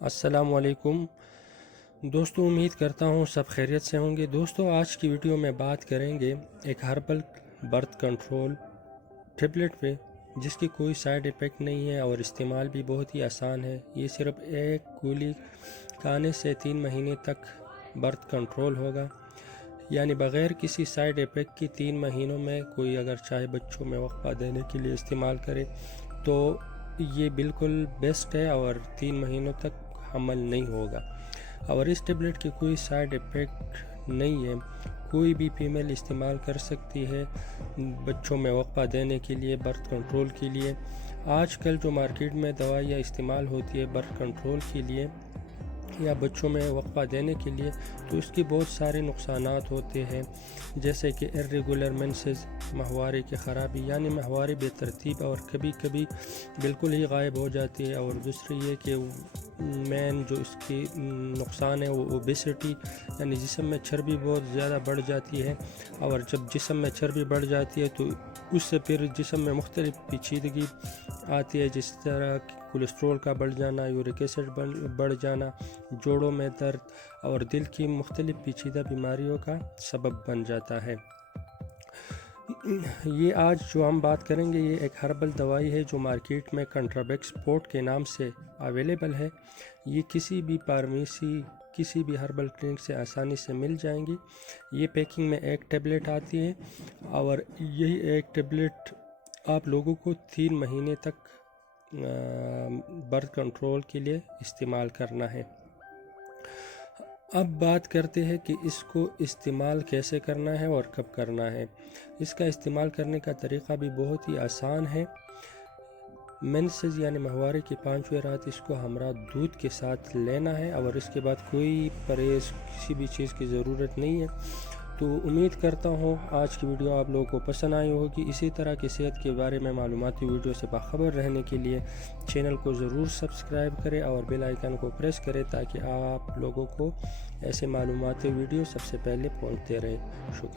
السلام علیکم دوستوں، امید کرتا ہوں سب خیریت سے ہوں گے۔ دوستوں، آج کی ویڈیو میں بات کریں گے ایک ہربل برتھ کنٹرول ٹیبلٹ پہ، جس کی کوئی سائیڈ ایفیکٹ نہیں ہے اور استعمال بھی بہت ہی آسان ہے۔ یہ صرف ایک گولی کھانے سے 3 مہینے تک برتھ کنٹرول ہوگا، یعنی بغیر کسی سائیڈ ایفیکٹ کی 3 مہینوں میں کوئی اگر چاہے بچوں میں وقفہ دینے کے لیے استعمال کرے تو یہ بالکل بیسٹ ہے اور 3 مہینوں تک حمل نہیں ہوگا۔ اور اس ٹیبلٹ کی کوئی سائیڈ ایفیکٹ نہیں ہے، کوئی بھی فیمیل استعمال کر سکتی ہے بچوں میں وقفہ دینے کے لیے، برتھ کنٹرول کے لیے۔ آج کل جو مارکیٹ میں دوائیاں استعمال ہوتی ہے برتھ کنٹرول کے لیے یا بچوں میں وقفہ دینے کے لیے، تو اس کی بہت سارے نقصانات ہوتے ہیں، جیسے کہ irregular menses، ماہوارے کی خرابی، یعنی ماہوارے بے ترتیب اور کبھی کبھی بالکل ہی غائب ہو جاتی ہے۔ اور دوسری یہ کہ مین جو اس کی نقصان ہے وہ اوبیسٹی، یعنی جسم میں چربی بہت زیادہ بڑھ جاتی ہے، اور جب جسم میں چربی بڑھ جاتی ہے تو اس سے پھر جسم میں مختلف پیچیدگی آتی ہے، جس طرح کولیسٹرول کا بڑھ جانا، یورک ایسڈ بڑھ جانا، جوڑوں میں درد اور دل کی مختلف پیچیدہ بیماریوں کا سبب بن جاتا ہے۔ یہ آج جو ہم بات کریں گے یہ ایک ہربل دوائی ہے جو مارکیٹ میں کنٹرابیکس پورٹ کے نام سے اویلیبل ہے۔ یہ کسی بھی فارمیسی، کسی بھی ہربل کلینک سے آسانی سے مل جائیں گی۔ یہ پیکنگ میں ایک ٹیبلٹ آتی ہے اور یہی ایک ٹیبلٹ آپ لوگوں کو 3 مہینے تک برتھ کنٹرول کے لیے استعمال کرنا ہے۔ اب بات کرتے ہیں کہ اس کو استعمال کیسے کرنا ہے اور کب کرنا ہے۔ اس کا استعمال کرنے کا طریقہ بھی بہت ہی آسان ہے۔ مینسز یعنی ماہوارے کی 5ویں رات اس کو ہمراہ دودھ کے ساتھ لینا ہے، اور اس کے بعد کوئی پرہیز کسی بھی چیز کی ضرورت نہیں ہے۔ تو امید کرتا ہوں آج کی ویڈیو آپ لوگوں کو پسند آئی ہوگی۔ اسی طرح کی صحت کے بارے میں معلوماتی ویڈیو سے باخبر رہنے کے لیے چینل کو ضرور سبسکرائب کریں اور بیل آئیکن کو پریس کریں تاکہ آپ لوگوں کو ایسے معلوماتی ویڈیو سب سے پہلے پہنچتے رہے۔ شکریہ۔